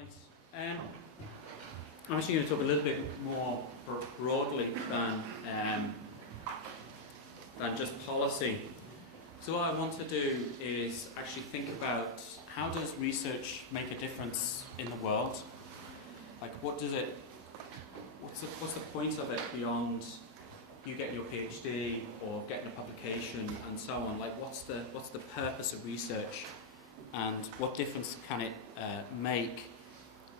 Right. I'm actually going to talk a little bit more broadly than just policy. So what I want to do is actually think about how does research make a difference in the world? Like, what's the point of it beyond you getting your PhD or getting a publication and so on? Like, what's the purpose of research, and what difference can it make?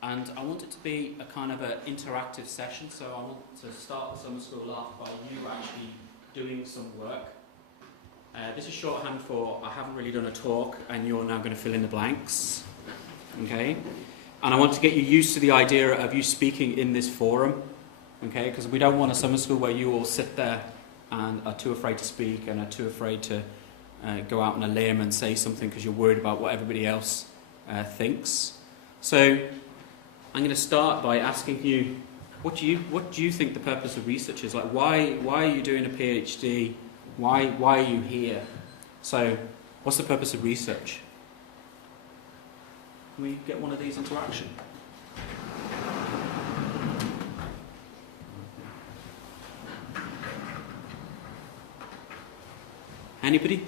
And I want it to be a kind of an interactive session, so I want to start the summer school off by you actually doing some work. This is shorthand for I haven't really done a talk, and you're now going to fill in the blanks. Okay? And I want to get you used to the idea of you speaking in this forum. Okay? Because we don't want a summer school where you all sit there and are too afraid to speak and are too afraid to go out on a limb and say something because you're worried about what everybody else thinks. So I'm going to start by asking you, what do you think the purpose of research is? Like, why are you doing a PhD? Why are you here? So, what's the purpose of research? Can we get one of these into action? Anybody?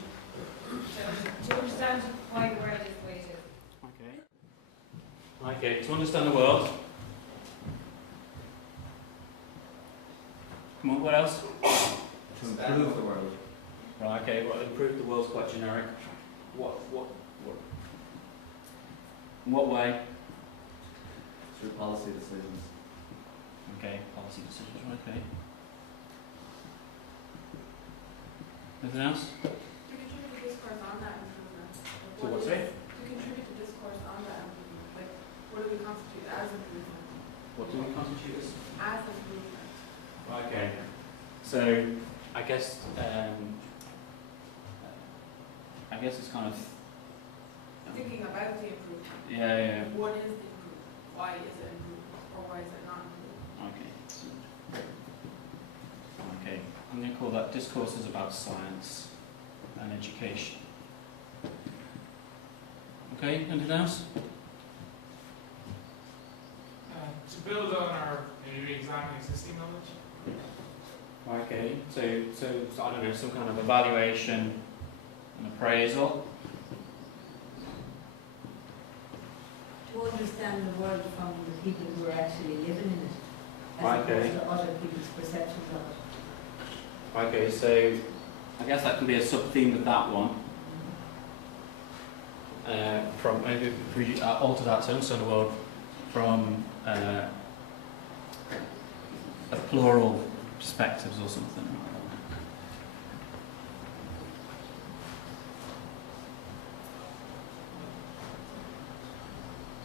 To understand why the world is the way it is. Okay. Okay, to understand the world. Come on, what else? To improve the world. Right, okay, well, improve the world's quite generic. What way? Through policy decisions. Okay, policy decisions, okay. Anything else? To contribute to discourse on that improvement. So what's it? To contribute to discourse on that improvement. Like, what do we constitute as improvement? What do we constitute as? As improvement. Okay. So, I guess it's kind of... Thinking about the improvement. Yeah. What is the improvement? Why is it improved? Or why is it not improved? Okay. I'm going to call that discourses about science and education. Okay, anything else? To build on our maybe examining existing knowledge. Okay, so I don't know, some kind of evaluation and appraisal. To understand the world from the people who are actually living in it, as Okay. opposed to other people's perceptions of it. Okay, so I guess that can be a sub-theme of that one. From maybe if we alter that to understand the world from a plural perspectives or something.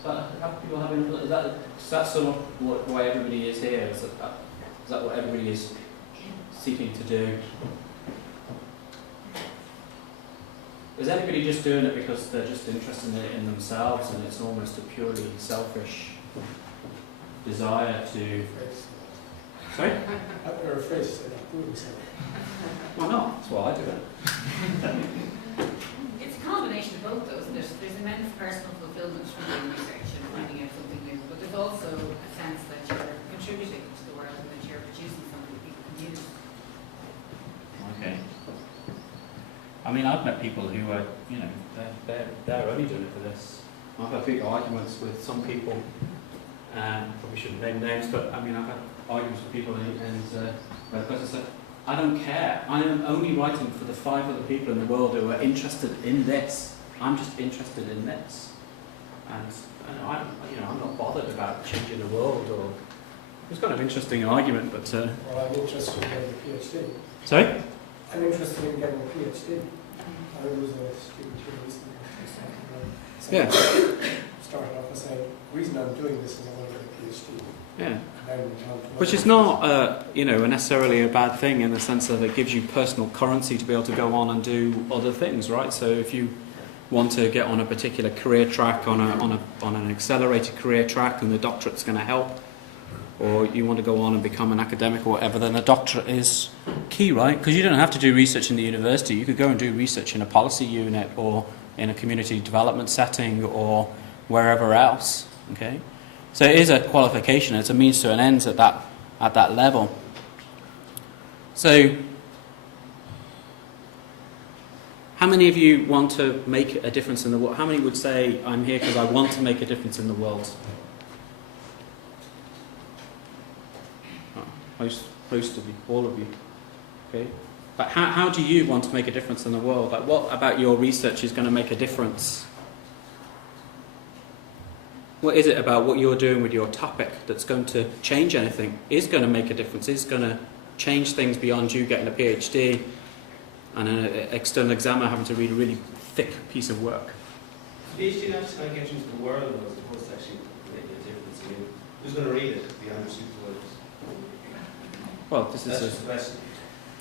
So have people having is that sort of why everybody is here? Is that what everybody is seeking to do? Is anybody just doing it because they're just interested in it in themselves and it's almost a purely selfish desire to... Sorry? They're afraid to say that doing so. Why not? That's why I do it. It's a combination of both, though, isn't it? There's immense personal fulfillment from doing research and finding out something new, but there's also a sense that you're contributing to the world and that you're producing something that people can use. Okay. I mean, I've met people who are, they're only doing it for this. I've had big arguments with some people, probably shouldn't name names, but I mean, I've had arguments with people and where the person said, I don't care. I am only writing for the 5 other people in the world who are interested in this. I'm just interested in this. And I'm not bothered about changing the world or... It was kind of an interesting argument, but... Well, I'm interested in getting a PhD. Sorry? I'm interested in getting a PhD. I was a student here recently. Yeah. Started off by saying, the reason I'm doing this is I want to get a PhD. Yeah. And Which is not, necessarily a bad thing in the sense that it gives you personal currency to be able to go on and do other things, right? So if you want to get on a particular career track, on an accelerated career track, and the doctorate's going to help, or you want to go on and become an academic or whatever, then a doctorate is key, right? Because you don't have to do research in the university. You could go and do research in a policy unit or in a community development setting or wherever else, okay? So it is a qualification, it's a means to an end at that level. So how many of you want to make a difference in the world? How many would say, I'm here because I want to make a difference in the world? Most of you, all of you. Okay. But how do you want to make a difference in the world? Like, what about your research is going to make a difference? What is it about what you're doing with your topic that's going to change anything? Is going to make a difference? Is going to change things beyond you getting a PhD and an external examiner having to read a really thick piece of work? PhD not just kind of get into the world, though, as opposed to actually making a difference. I mean, who's going to read it beyond the supervisors? Well, this That's is just a question.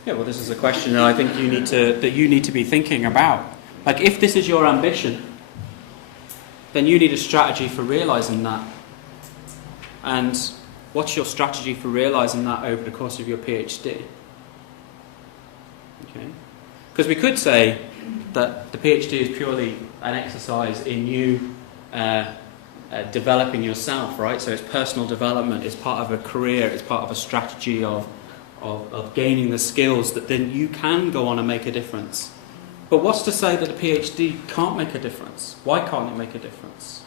yeah. Well, this is a question that I think you need to be thinking about. Like, if this is your ambition, then you need a strategy for realising that. And what's your strategy for realising that over the course of your PhD? Okay, because we could say that the PhD is purely an exercise in you developing yourself, right? So it's personal development, it's part of a career, it's part of a strategy of gaining the skills that then you can go on and make a difference. But what's to say that a PhD can't make a difference? Why can't it make a difference?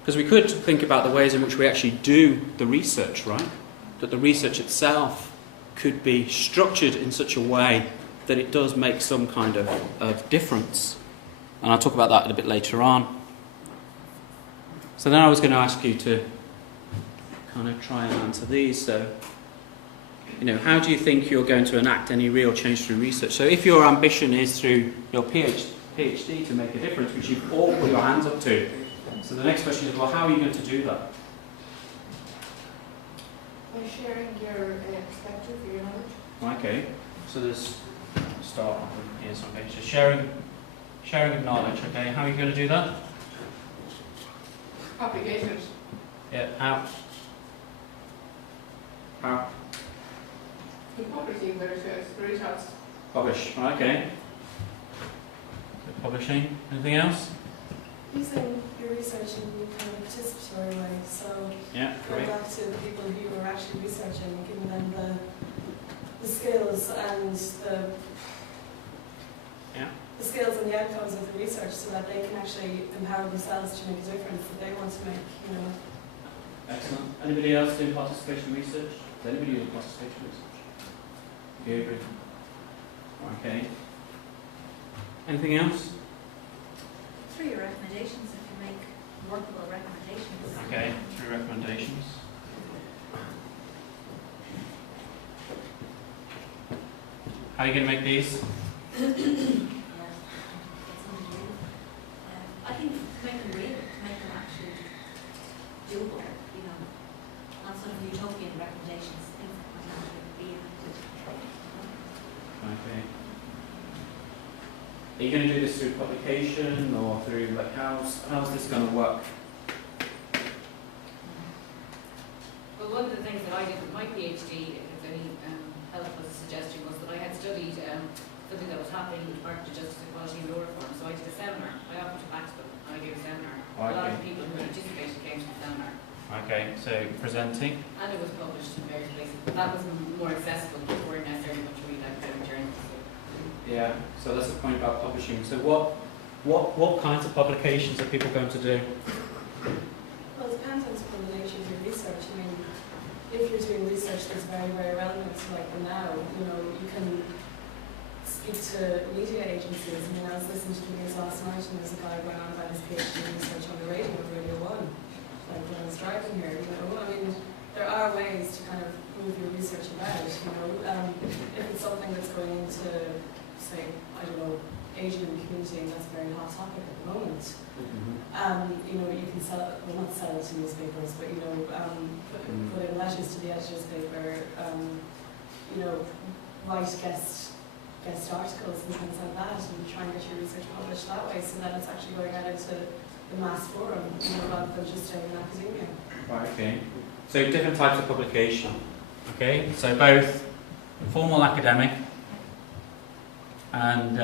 Because we could think about the ways in which we actually do the research, right? That the research itself could be structured in such a way that it does make some kind of difference. And I'll talk about that a bit later on. So then I was going to ask you to kind of try and answer these. So, how do you think you're going to enact any real change through research? So if your ambition is through your PhD to make a difference, which you've all put your hands up to, so the next question is, well, how are you going to do that? By sharing your perspective, your knowledge. Okay, so there's start with yes, okay. So sharing of knowledge, okay. How are you going to do that? Propagate it. Yeah, how? The publishing literature, screenshots. Publish, okay. So publishing, anything else? Using your research in a kind of participatory way, so Yeah, going great. back to the people who are actually researching and giving them the skills and the skills and the outcomes of the research so that they can actually empower themselves to make a difference that they want to make, Excellent. Anybody else doing participation research? Is anybody doing participation research? You agree? Okay. Anything else? Through your recommendations, if you make workable recommendations. Okay, through recommendations. How are you going to make these? I think to make them real, to make them actually doable, not sort of utopian recommendations, things that might actually be enacted. Okay. Are you going to do this through publication or through, like, how's this going to work? Well, one of the things that I did with my PhD, if any help was a suggestion, was that I had studied something that was happening in the Department of Justice, Equality and Law Reform. So I did a seminar. I offered to back them and I gave a seminar. A lot of the people who participated came to the seminar. Okay, so presenting. And it was published in various places. But that was more accessible. People weren't necessarily going to read academic journals. Yeah, so that's the point about publishing. So what kinds of publications are people going to do? Well, it depends on the nature of your research. I mean, if you're doing research that's very, very relevant to like the now, you can speak to media agencies. I mean, I was listening to the news last night and there's a guy going on about his PhD research on the radio, Radio 1, like when I was driving here, I mean, there are ways to kind of move your research about, if it's something that's going into, say, I don't know, Asian community, and that's a very hot topic at the moment. You can sell it, well, not sell it to newspapers, but put in letters to the editor's paper, write guest articles and things like that, and try and get your research published that way, so that it's actually going out into the mass forum, rather than just staying in academia. Right, okay. So different types of publication. Okay, so both formal academic and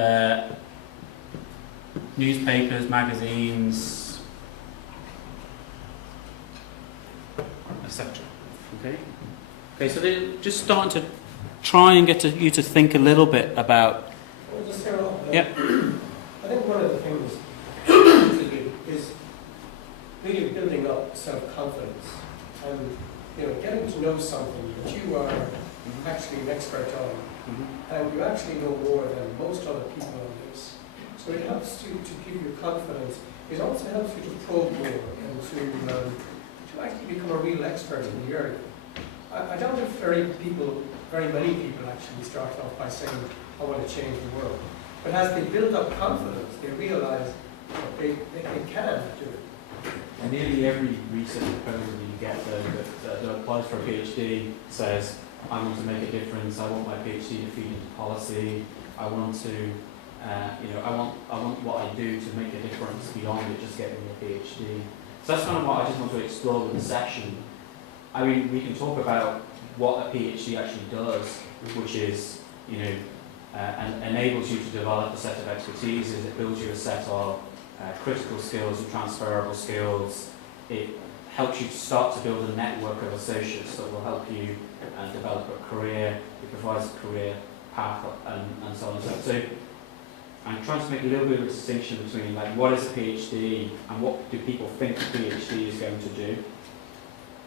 newspapers, magazines, etc. Okay. Okay. So they're just starting to try and get you to think a little bit about. Well, just start off. Yeah. I think one of the things is really building up self-confidence and getting to know something that you are actually an expert on, and you actually know more than most other people on this. So it helps you to give you confidence. It also helps you to probe more and to actually become a real expert in the area. I doubt if very many people actually start off by saying, I want to change the world. But as they build up confidence, they realize that they can do it. And nearly every research proposal you get that applies for a PhD says, I want to make a difference, I want my PhD to feed into policy, I want to, I want what I do to make a difference beyond it just getting a PhD. So that's kind of what I just want to explore with the session. I mean, we can talk about what a PhD actually does, which is, enables you to develop a set of expertise, it builds you a set of critical skills and transferable skills. It helps you to start to build a network of associates that will help you develop a career. It provides a career path and so on and so on. So I'm trying to make a little bit of a distinction between what is a PhD and what do people think a PhD is going to do.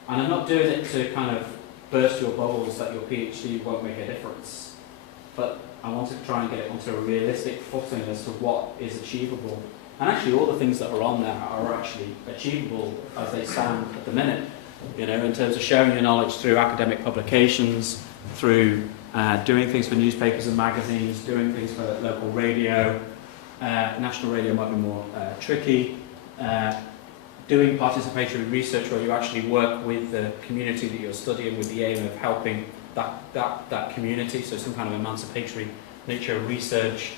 And I'm not doing it to kind of burst your bubbles that your PhD won't make a difference. But I want to try and get it onto a realistic footing as to what is achievable. And actually all the things that are on there are actually achievable as they stand at the minute. In terms of sharing your knowledge through academic publications, through doing things for newspapers and magazines, doing things for local radio. National radio might be more tricky. Doing participatory research where you actually work with the community that you're studying with the aim of helping that community, so some kind of emancipatory nature of research,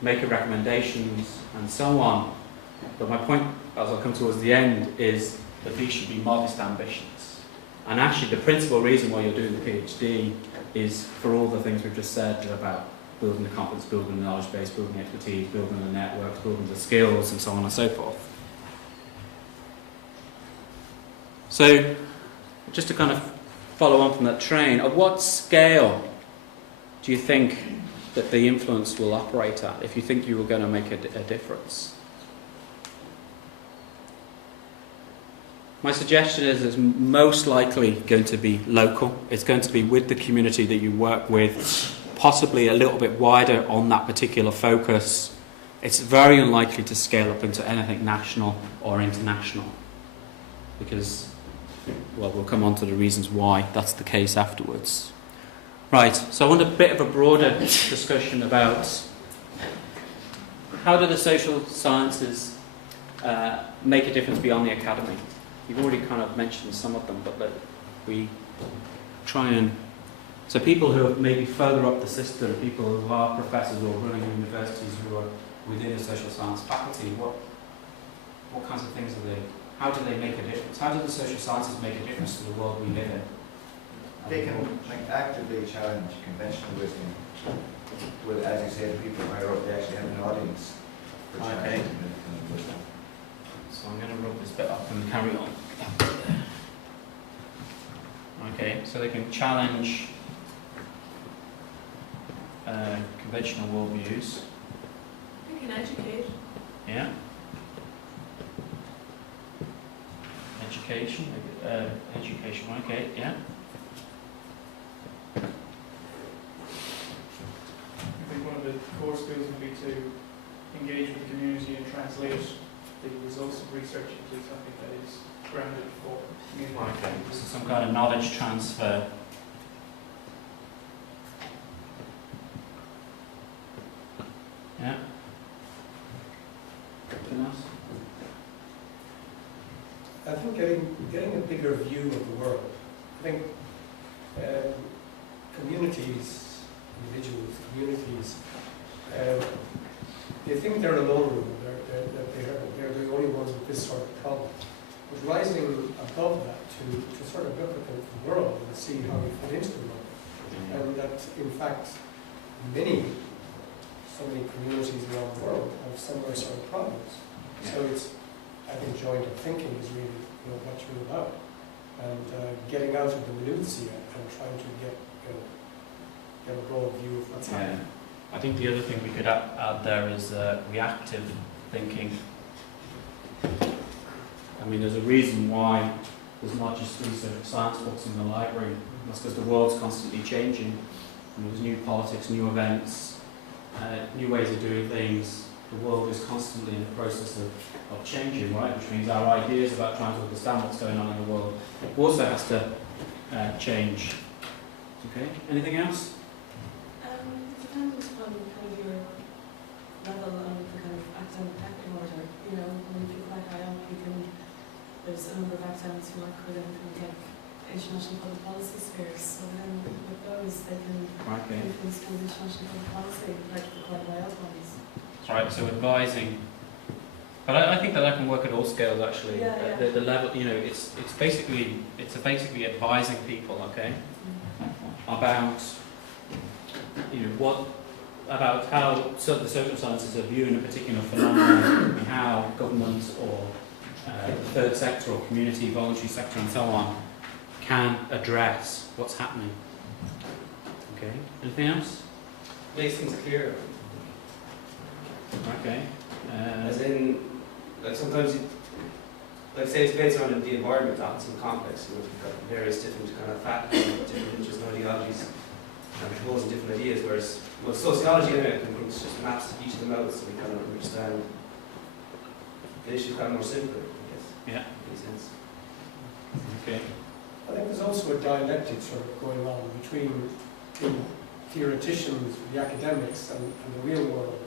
making recommendations and so on. But my point, as I'll come towards the end, is that these should be modest ambitions. And actually the principal reason why you're doing the PhD is for all the things we've just said about building the confidence, building the knowledge base, building expertise, building the networks, building the skills and so on and so forth. So just to kind of follow on from that train, at what scale do you think that the influence will operate at if you think you were going to make a difference? My suggestion is it's most likely going to be local. It's going to be with the community that you work with, possibly a little bit wider on that particular focus. It's very unlikely to scale up into anything national or international because, well, we'll come on to the reasons why that's the case afterwards. Right, so I want a bit of a broader discussion about how do the social sciences make a difference beyond the academy. You've already kind of mentioned some of them, but that we try and... So people who are maybe further up the system, people who are professors or running universities who are within the social science faculty, what kinds of things are they... How do they make a difference? How do the social sciences make a difference to the world we live in? They can actively challenge conventional wisdom. With, as you say, the people higher up, they actually have an audience for challenging conventional wisdom. So I'm going to rub this bit up and carry on. Okay, so they can challenge conventional worldviews. They can educate. Yeah. Education, okay, yeah. I think one of the core skills would be to engage with the community and translate the results of research into something that is grounded for community. Okay, so some kind of knowledge transfer. Yeah. Anything else? I think getting a bigger view of the world. I think communities, individuals, communities, they think they're alone, they're the only ones with this sort of problem. But rising above that to sort of look at the world and see how we fit into the world. And that, in fact, so many communities around the world have similar sort of problems. So it's, I think joint thinking is really what you're about. and getting out of the minutiae and trying to get a broad view of what's happening. I think the other thing we could add there is reactive thinking. I mean, there's a reason why there's not just research science books in the library. That's because the world's constantly changing. And there's new politics, new events, new ways of doing things. The world is constantly in the process of changing, right? Which means our ideas about trying to understand what's going on in the world also has to change. Okay, anything else? Depends on kind of your level of the kind of academic pecking order. You know, when you feel quite high up, there's a number of academics who work within kind of like international public policy spheres. So then with those, they can influence kind of international public policy, like the quite high up ones. Right, so advising. But I think that can work at all scales actually. Yeah. The level, you know, it's basically advising people, okay, about about how the social sciences are viewing a particular phenomenon and how government or the third sector or community, voluntary sector and so on can address what's happening. Okay, anything else? Makes things clearer. Okay. As in, like sometimes, like say it's based on the environment, that's in complex. You know, you've got various different kind of factors, different interests and ideologies, and proposing different ideas. Whereas, well, sociology anyway, it's just maps each of them out, so we kind of understand the issue kind of more simpler, I guess. Yeah. Makes sense. Okay. I think there's also a dialectic sort of going on between the theoreticians, the academics, and the real world.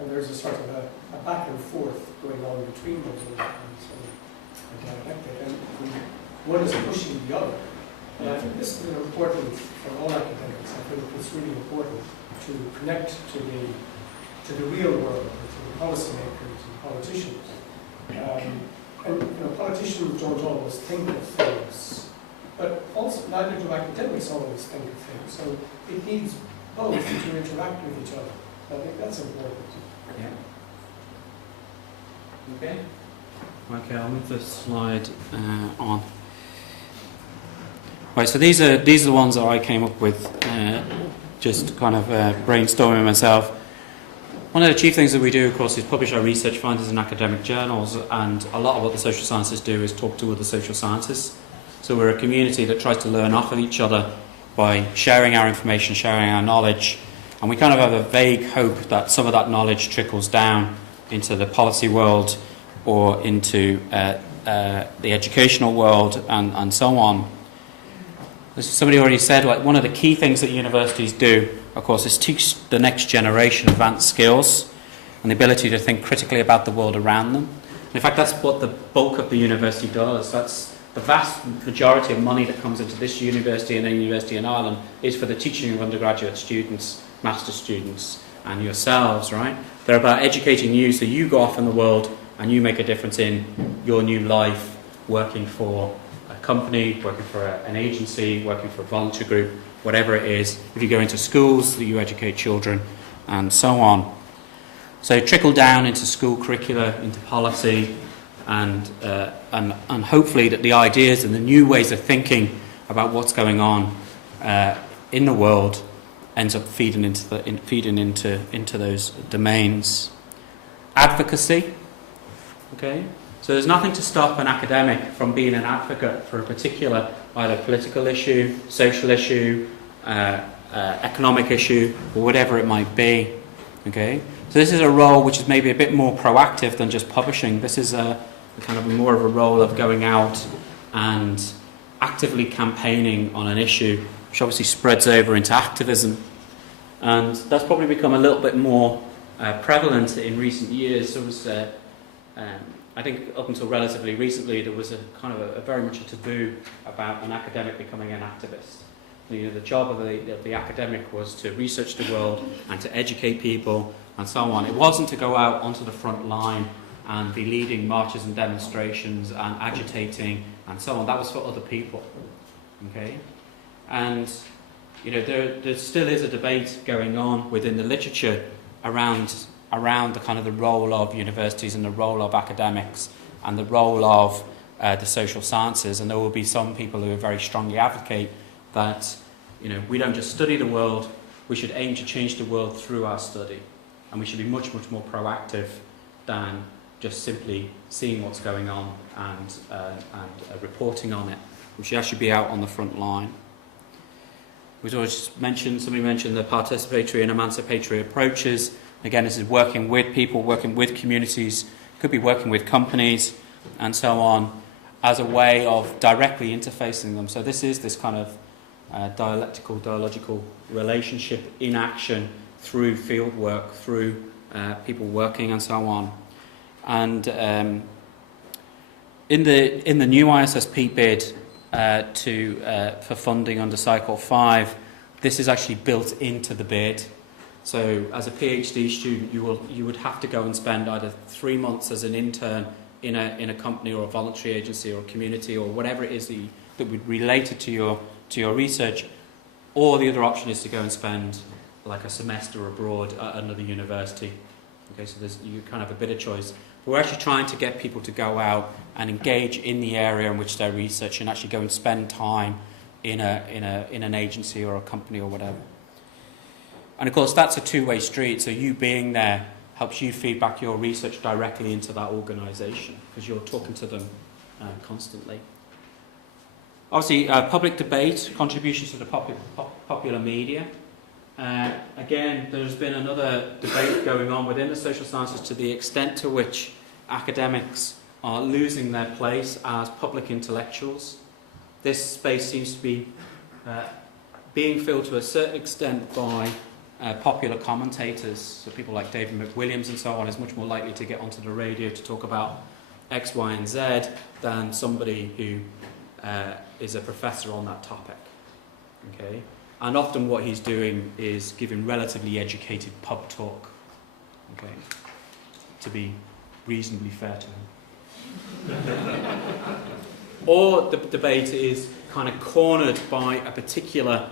And there's a sort of a back and forth going on between those and sort of a dialectic. And one is pushing the other. And I think this is important for all academics. I think it's really important to connect to the real world, to the policymakers and politicians. And politicians don't always think of things, but also neither do academics always think of things. So it needs both to interact with each other. I think that's important. Yeah. Okay. Okay, I'll move the slide on. Right, so these are the ones that I came up with, just kind of brainstorming myself. One of the chief things that we do, of course, is publish our research findings in academic journals, and a lot of what the social sciences do is talk to other social sciences. So we're a community that tries to learn off of each other by sharing our information, sharing our knowledge, and we kind of have a vague hope that some of that knowledge trickles down into the policy world or into the educational world and so on. As somebody already said, like one of the key things that universities do, of course, is teach the next generation advanced skills and the ability to think critically about the world around them. And in fact, that's what the bulk of the university does. That's the vast majority of money that comes into this university and any university in Ireland is for the teaching of undergraduate students, master's students, and yourselves, right? They're about educating you so you go off in the world and you make a difference in your new life, working for a company, working for an agency, working for a volunteer group, whatever it is. If you go into schools, that you educate children, and so on. So trickle down into school curricula, into policy, and hopefully that the ideas and the new ways of thinking about what's going on in the world ends up feeding into those domains. Advocacy. Okay. So there's nothing to stop an academic from being an advocate for a particular either political issue, social issue, economic issue, or whatever it might be. Okay. So this is a role which is maybe a bit more proactive than just publishing. This is a kind of more of a role of going out and actively campaigning on an issue, which obviously spreads over into activism. And that's probably become a little bit more prevalent in recent years. There was, I think up until relatively recently, there was a kind of a very much a taboo about an academic becoming an activist. You know, the job of the academic was to research the world and to educate people and so on. It wasn't to go out onto the front line and be leading marches and demonstrations and agitating and so on. That was for other people. Okay? And you know, there still is a debate going on within the literature around the kind of the role of universities and the role of academics and the role of the social sciences, and there will be some people who very strongly advocate that, you know, we don't just study the world, we should aim to change the world through our study, and we should be much, much more proactive than just simply seeing what's going on and reporting on it. We should actually be out on the front line. We've always mentioned, somebody mentioned the participatory and emancipatory approaches. Again, this is working with people, working with communities, could be working with companies and so on, as a way of directly interfacing them. So this is this kind of dialogical relationship in action through field work, through people working and so on. And in the new ISSP bid for funding under Cycle 5, this is actually built into the bid. So as a PhD student, you would have to go and spend either 3 months as an intern in a company or a voluntary agency or a community or whatever it is that would relate it to your research, or the other option is to go and spend like a semester abroad at another university. Okay, so you kind of have a bit of choice. But we're actually trying to get people to go out and engage in the area in which they're researching, and actually go and spend time in an agency or a company or whatever. And of course, that's a two-way street. So you being there helps you feed back your research directly into that organisation, because you're talking to them constantly. Obviously, public debate, contributions to the popular media. Again, there's been another debate going on within the social sciences to the extent to which academics are losing their place as public intellectuals. This space seems to be being filled to a certain extent by popular commentators. So people like David McWilliams and so on is much more likely to get onto the radio to talk about X, Y and Z than somebody who is a professor on that topic. Okay? And often what he's doing is giving relatively educated pub talk, okay, to be reasonably fair to him. Or the debate is kind of cornered by a particular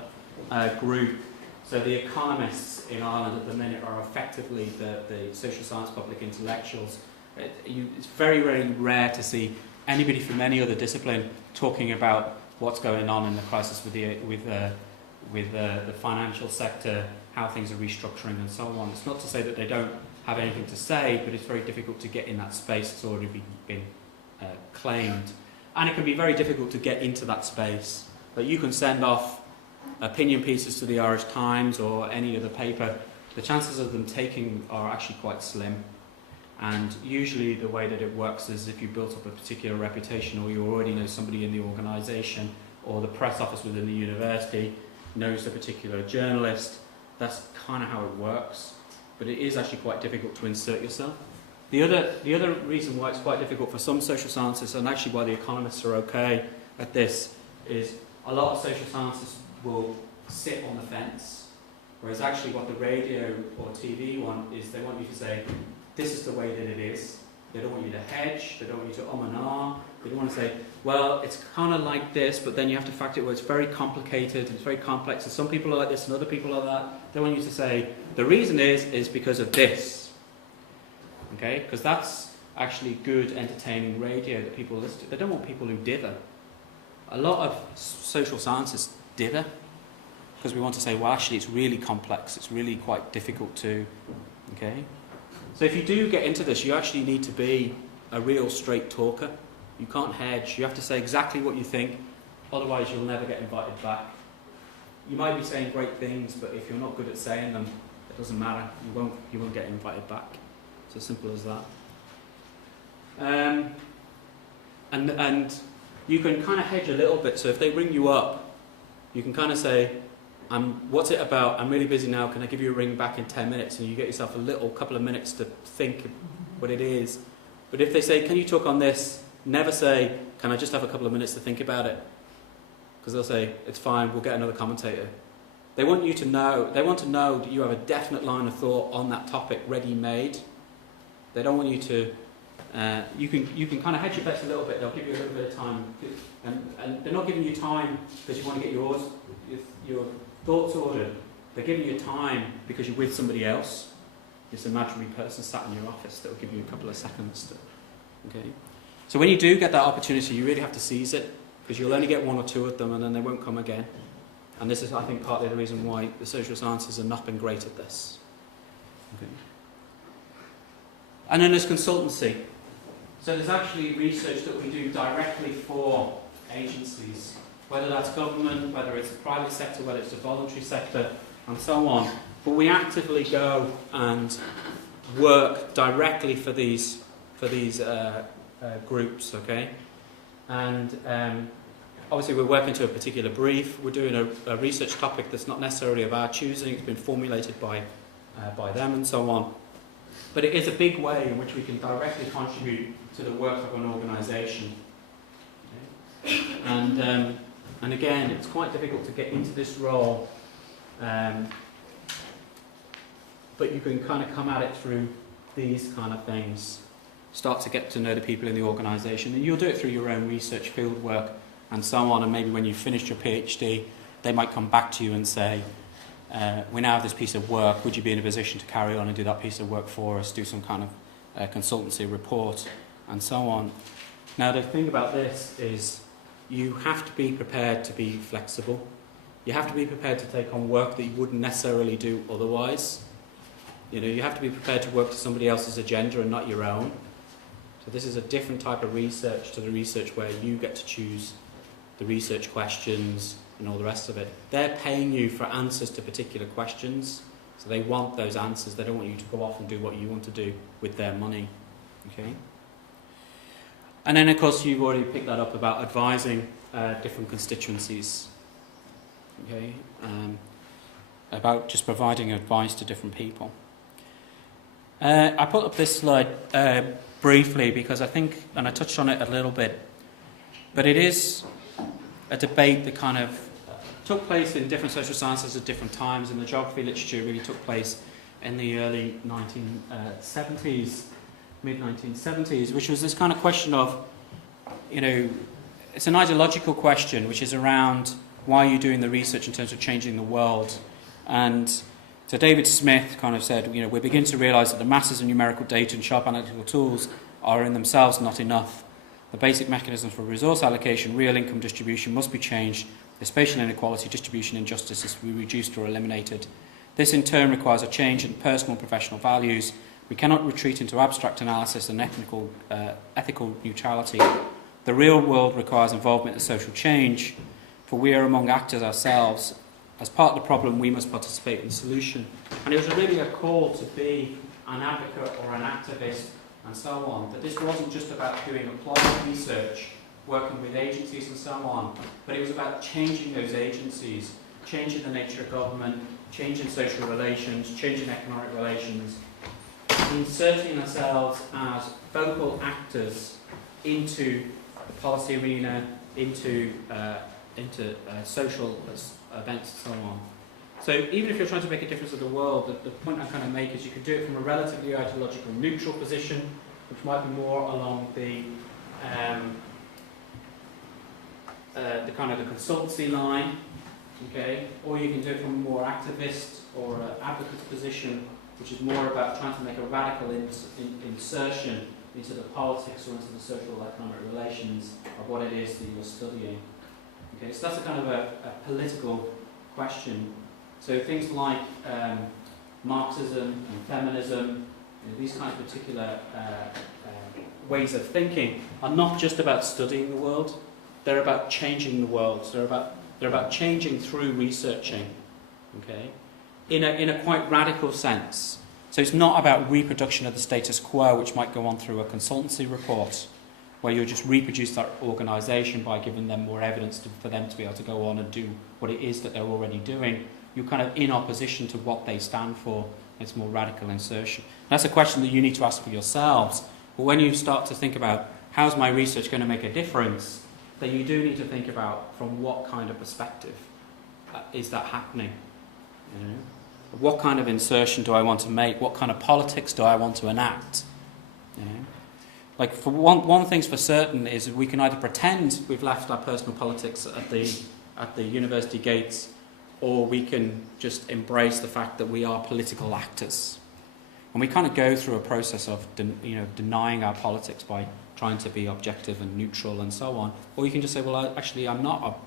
group. So the economists in Ireland at the minute are effectively the social science public intellectuals. It's very, very rare to see anybody from any other discipline talking about what's going on in the crisis with the financial sector, how things are restructuring and so on. It's not to say that they don't have anything to say, but it's very difficult to get in that space. It's already been claimed. And it can be very difficult to get into that space. But you can send off opinion pieces to the Irish Times or any other paper. The chances of them taking are actually quite slim. And usually the way that it works is if you built up a particular reputation, or you already know somebody in the organisation, or the press office within the university knows a particular journalist. That's kind of how it works. But it is actually quite difficult to insert yourself. The other reason why it's quite difficult for some social sciences, and actually why the economists are okay at this, is a lot of social sciences will sit on the fence, whereas actually what the radio or TV want is they want you to say, this is the way that it is. They don't want you to hedge, they don't want you to and ah. They don't want to say, well, it's kind of like this, but then you have to factor it where it's very complicated, it's very complex, and some people are like this and other people are that. They want you to say, the reason is because of this. Okay? Because that's actually good, entertaining radio that people listen to. They don't want people who dither. A lot of social sciences dither because we want to say, well, actually, it's really complex. It's really quite difficult to. Okay? So if you do get into this, you actually need to be a real straight talker. You can't hedge. You have to say exactly what you think. Otherwise, you'll never get invited back. You might be saying great things, but if you're not good at saying them, it doesn't matter. You won't get invited back. It's as simple as that. And you can kind of hedge a little bit. So if they ring you up, you can kind of say, what's it about? I'm really busy now. Can I give you a ring back in 10 minutes? And you get yourself a couple of minutes to think what it is. But if they say, can you talk on this? Never say, can I just have a couple of minutes to think about it? Because they'll say, it's fine, we'll get another commentator. They want to know that you have a definite line of thought on that topic ready-made. They don't want you to, you can kind of hedge your bets a little bit. They'll give you a little bit of time. And they're not giving you time because you want to get your thoughts ordered. They're giving you time because you're with somebody else. This imaginary person sat in your office that will give you a couple of seconds to, okay? So when you do get that opportunity, you really have to seize it, because you'll only get one or two of them and then they won't come again. And this is, I think, partly the reason why the social sciences have not been great at this. Okay. And then there's consultancy. So there's actually research that we do directly for agencies, whether that's government, whether it's the private sector, whether it's the voluntary sector, and so on. But we actively go and work directly for these groups, okay? And obviously we're working to a particular brief. We're doing a research topic that's not necessarily of our choosing. It's been formulated by them and so on. But it is a big way in which we can directly contribute to the work of an organisation. Okay? And again, it's quite difficult to get into this role, but you can kind of come at it through these kind of things. Start to get to know the people in the organisation, and you'll do it through your own research, field work, and so on. And maybe when you've finished your PhD, they might come back to you and say, we now have this piece of work, would you be in a position to carry on and do that piece of work for us, do some kind of consultancy report, and so on. Now the thing about this is you have to be prepared to be flexible. You have to be prepared to take on work that you wouldn't necessarily do otherwise. You know, you have to be prepared to work to somebody else's agenda and not your own. So this is a different type of research to the research where you get to choose the research questions and all the rest of it. They're paying you for answers to particular questions, so they want those answers. They don't want you to go off and do what you want to do with their money. Okay. And then, of course, you've already picked that up about advising different constituencies. Okay. About just providing advice to different people. I put up this slide briefly because I think, and I touched on it a little bit, but it is a debate that kind of took place in different social sciences at different times, and the geography literature really took place in the early 1970s, mid-1970s, which was this kind of question of, you know, it's an ideological question, which is around why are you doing the research in terms of changing the world. And so David Smith kind of said, you know, we begin to realise that the masses of numerical data and sharp analytical tools are in themselves not enough. The basic mechanisms for resource allocation, real income distribution must be changed. The spatial inequality, distribution injustices to be reduced or eliminated. This in turn requires a change in personal and professional values. We cannot retreat into abstract analysis and ethical neutrality. The real world requires involvement in social change, for we are among actors ourselves. As part of the problem, we must participate in the solution. And it was really a call to be an advocate or an activist and so on. That this wasn't just about doing applied research, working with agencies and so on, but it was about changing those agencies, changing the nature of government, changing social relations, changing economic relations, inserting ourselves as vocal actors into the policy arena, into social events and so on. So even if you're trying to make a difference in the world, the point I kind of make is you can do it from a relatively ideological neutral position, which might be more along the kind of the consultancy line, okay, or you can do it from a more activist or advocate position, which is more about trying to make a radical insertion into the politics or into the social economic relations of what it is that you're studying. Okay, so that's a kind of a political question. So things like Marxism and feminism, you know, these kind of particular ways of thinking are not just about studying the world, they're about changing the world. They're about changing through researching, okay, in a quite radical sense. So it's not about reproduction of the status quo, which might go on through a consultancy report, where you just reproduce that organisation by giving them more evidence for them to be able to go on and do what it is that they're already doing. You're kind of in opposition to what they stand for. It's more radical insertion. And that's a question that you need to ask for yourselves. But when you start to think about how's my research going to make a difference, then you do need to think about from what kind of perspective is that happening. You know? What kind of insertion do I want to make? What kind of politics do I want to enact? You know? Like, for one thing's for certain is we can either pretend we've left our personal politics at the university gates, or we can just embrace the fact that we are political actors. And we kind of go through a process of denying our politics by trying to be objective and neutral and so on. Or you can just say, well, I'm not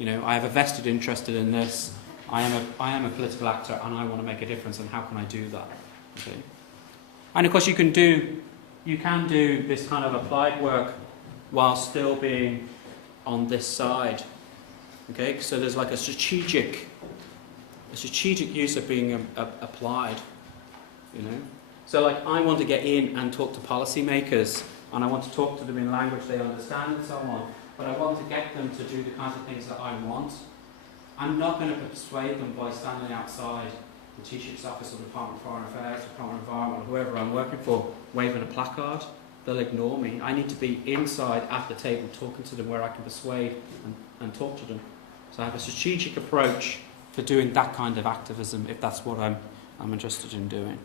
I have a vested interest in this. I am a political actor and I want to make a difference, and how can I do that? Okay. And of course you can do this kind of applied work while still being on this side. Okay, so there's like a strategic use of being applied, So like I want to get in and talk to policymakers, and I want to talk to them in language they understand and so on, but I want to get them to do the kinds of things that I want. I'm not going to persuade them by standing outside the Taoiseach's office or the Department of Foreign Affairs, Department of Environment, or whoever I'm working for, waving a placard. They'll ignore me. I need to be inside at the table talking to them where I can persuade and talk to them. So I have a strategic approach for doing that kind of activism, if that's what I'm interested in doing.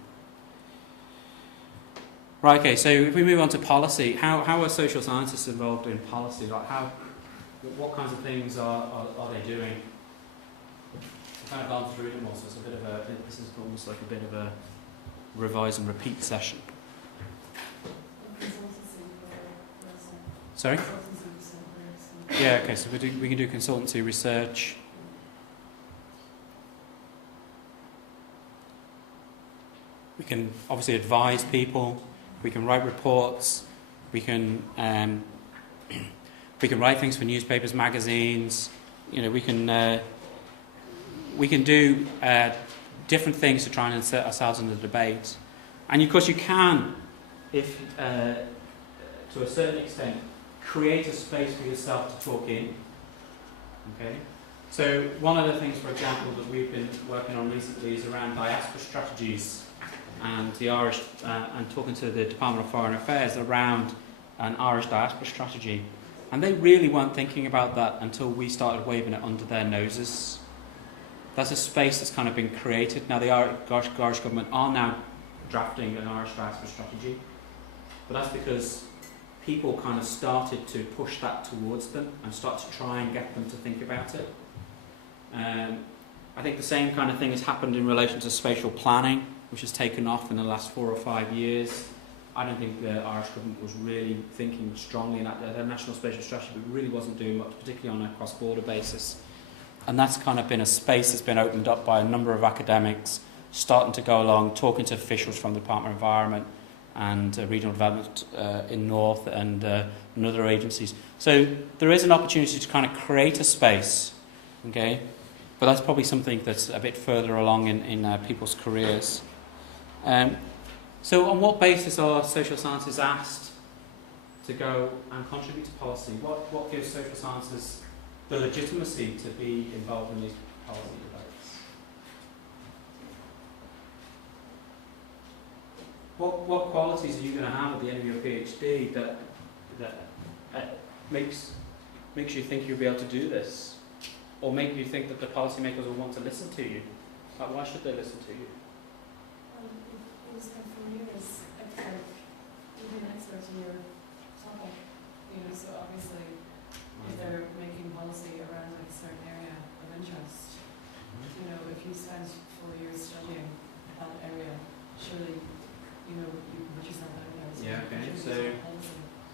Right, okay, so if we move on to policy, how are social scientists involved in policy? Like what kinds of things are they doing? I've kind of gone through them all, so it's this is almost like a bit of a revise and repeat session. Sorry? Yeah, okay, so we can do consultancy, research. We can obviously advise people. We can write reports. We can write things for newspapers, magazines. We can do different things to try and insert ourselves in the debate. And of course you can, if to a certain extent, create a space for yourself to talk in. Okay. So one of the things, for example, that we've been working on recently is around diaspora strategies, and the Irish and talking to the Department of Foreign Affairs around an Irish diaspora strategy, and they really weren't thinking about that until we started waving it under their noses. That's a space that's kind of been created. Now the Irish government are now drafting an Irish diaspora strategy, but that's because people kind of started to push that towards them and start to try and get them to think about it. I think the same kind of thing has happened in relation to spatial planning, which has taken off in the last 4 or 5 years. I don't think the Irish government was really thinking strongly in that. Their national spatial strategy really wasn't doing much, particularly on a cross-border basis. And that's kind of been a space that's been opened up by a number of academics starting to go along, talking to officials from the Department of Environment and Regional Development in North and other agencies. So there is an opportunity to kind of create a space, okay? But that's probably something that's a bit further along in people's careers. So on what basis are social sciences asked to go and contribute to policy? What gives social sciences the legitimacy to be involved in these policy debates? What qualities are you going to have at the end of your PhD that makes you think you'll be able to do this? Or make you think that the policymakers will want to listen to you? Like, why should they listen to you? It was kind of for you as expert, you've been an expert in your topic, so obviously if they're making policy around a certain area of interest, if you spend 4 years studying that area, surely, you put yourself out there. Yeah, okay, so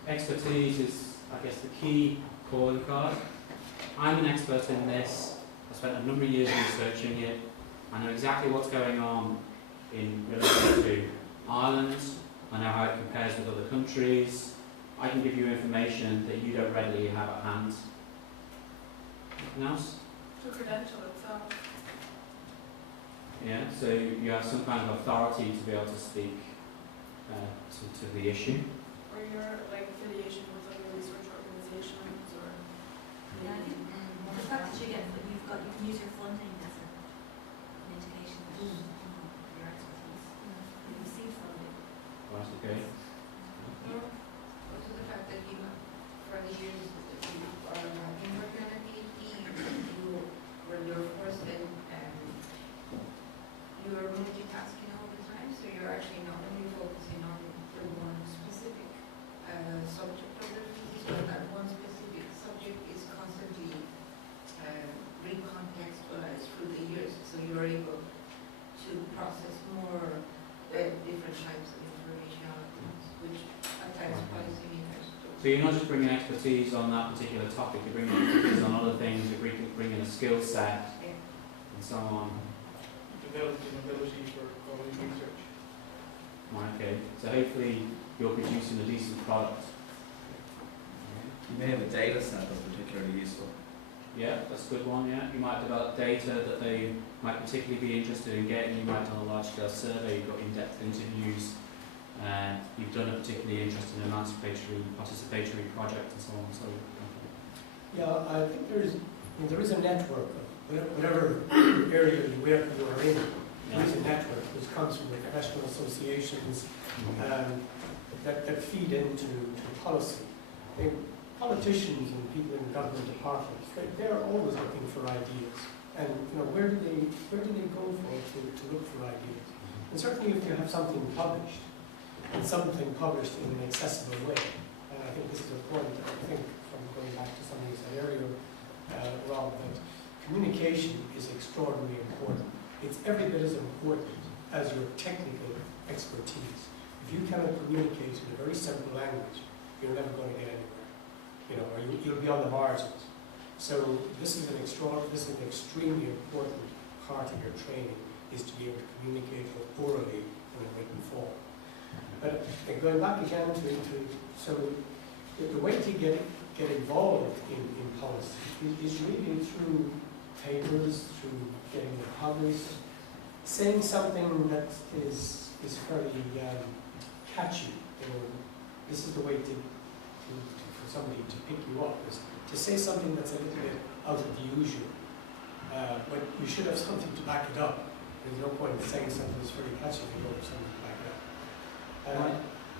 expertise is, I guess, the key calling card. I'm an expert in this. I spent a number of years researching it. I know exactly what's going on in relation to Ireland. I know how it compares with other countries. I can give you information that you don't readily have at hand. Anything else? The credential itself. Yeah, so you have some kind of authority to be able to speak to the issue. Or your affiliation with other research organizations, or yeah, I think the fact that you can use your funding as an indication that your expertise. You receive funding. Right, okay. Also the fact that you have, for the years that you are working on a PhD, you were your first and you are multitasking all the time, so you're actually not only focusing on the one specific subject of the thesis, but that one specific subject is constantly recontextualized through the years, so you're able to So you're not just bringing expertise on that particular topic, you're bringing expertise on other things, you're bringing a skill set, and so on. Developing ability for quality research. Right, okay. So hopefully you're producing a decent product. You may have a data set that's particularly useful. Yeah, that's a good one, yeah. You might develop data that they might particularly be interested in getting. You might have done a large-scale survey, you've got in-depth interviews, you've done a particularly interesting emancipatory, participatory project and so on. So, Yeah, I think there is a network of whatever area you are in. There is a network which comes from the professional associations that feed into policy. Politicians and people in government departments, they're always looking for ideas. And where do they go to look for ideas? And certainly if you have something published, and something published in an accessible way, and I think this is a point, I think from going back to something you said earlier, Rob, that communication is extraordinarily important. It's every bit as important as your technical expertise. If you cannot communicate in a very simple language, you're never going to get anywhere. Or you'll be on the margins. So this is an extremely important part of your training, is to be able to communicate orally in a written form. But going back again so the way to get involved in policy is really through papers, through getting it published, saying something that is fairly catchy. This is the way for somebody to pick you up, is to say something that's a little bit out of the usual. But you should have something to back it up. There's no point in saying something that's very catchy if you don't have something to back it up.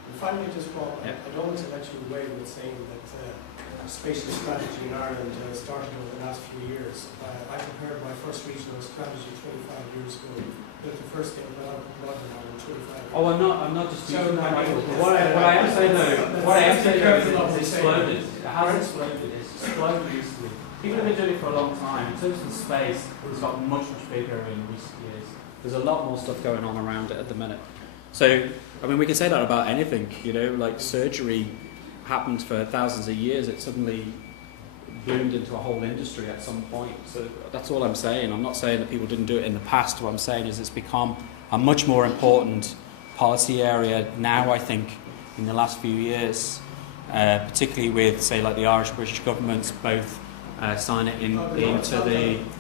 And finally, just Rob, I don't want to let you away with saying that spatial strategy in Ireland started over the last few years. I prepared my first regional strategy 25 years ago. Built the first thing that I put in Ireland 25 years ago. Oh, I'm not disputing that, Michael. What I am saying though, is it's exploded. It has exploded. It's exploded recently. People have been doing it for a long time. In terms of space, it's got much bigger in recent years. There's a lot more stuff going on around it at the minute. So, I mean, we can say that about anything, like surgery happened for thousands of years. It suddenly bloomed into a whole industry at some point. So that's all I'm saying. I'm not saying that people didn't do it in the past. What I'm saying is it's become a much more important policy area now, I think, in the last few years, particularly with, say, like the Irish British governments both sign it into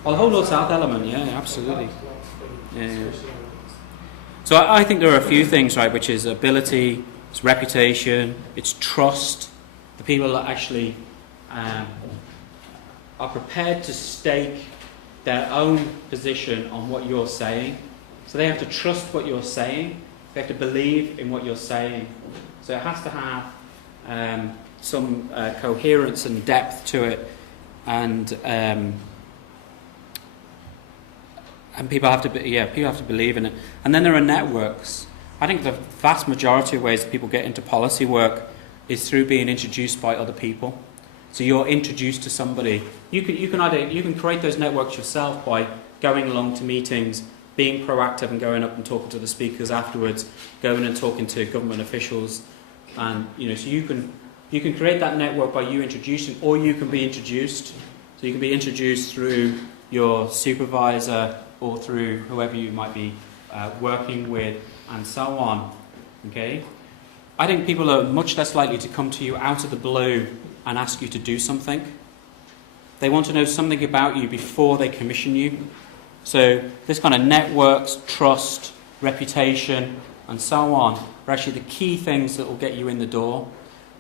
the whole North South element. Yeah, absolutely. Yeah. So I think there are a few things, right, which is ability, it's reputation, it's trust. The people that actually are prepared to stake their own position on what you're saying. So they have to trust what you're saying. They have to believe in what you're saying. So it has to have some coherence and depth to it, and people have to believe in it. And then there are networks. I think the vast majority of ways that people get into policy work is through being introduced by other people. So you're introduced to somebody. You can create those networks yourself by going along to meetings, being proactive and going up and talking to the speakers afterwards, going and talking to government officials, and so you can create that network by you introducing, or you can be introduced. So you can be introduced through your supervisor or through whoever you might be working with, and so on. Okay, I think people are much less likely to come to you out of the blue and ask you to do something. They want to know something about you before they commission you. So this kind of networks, trust, reputation, and so on are actually the key things that will get you in the door.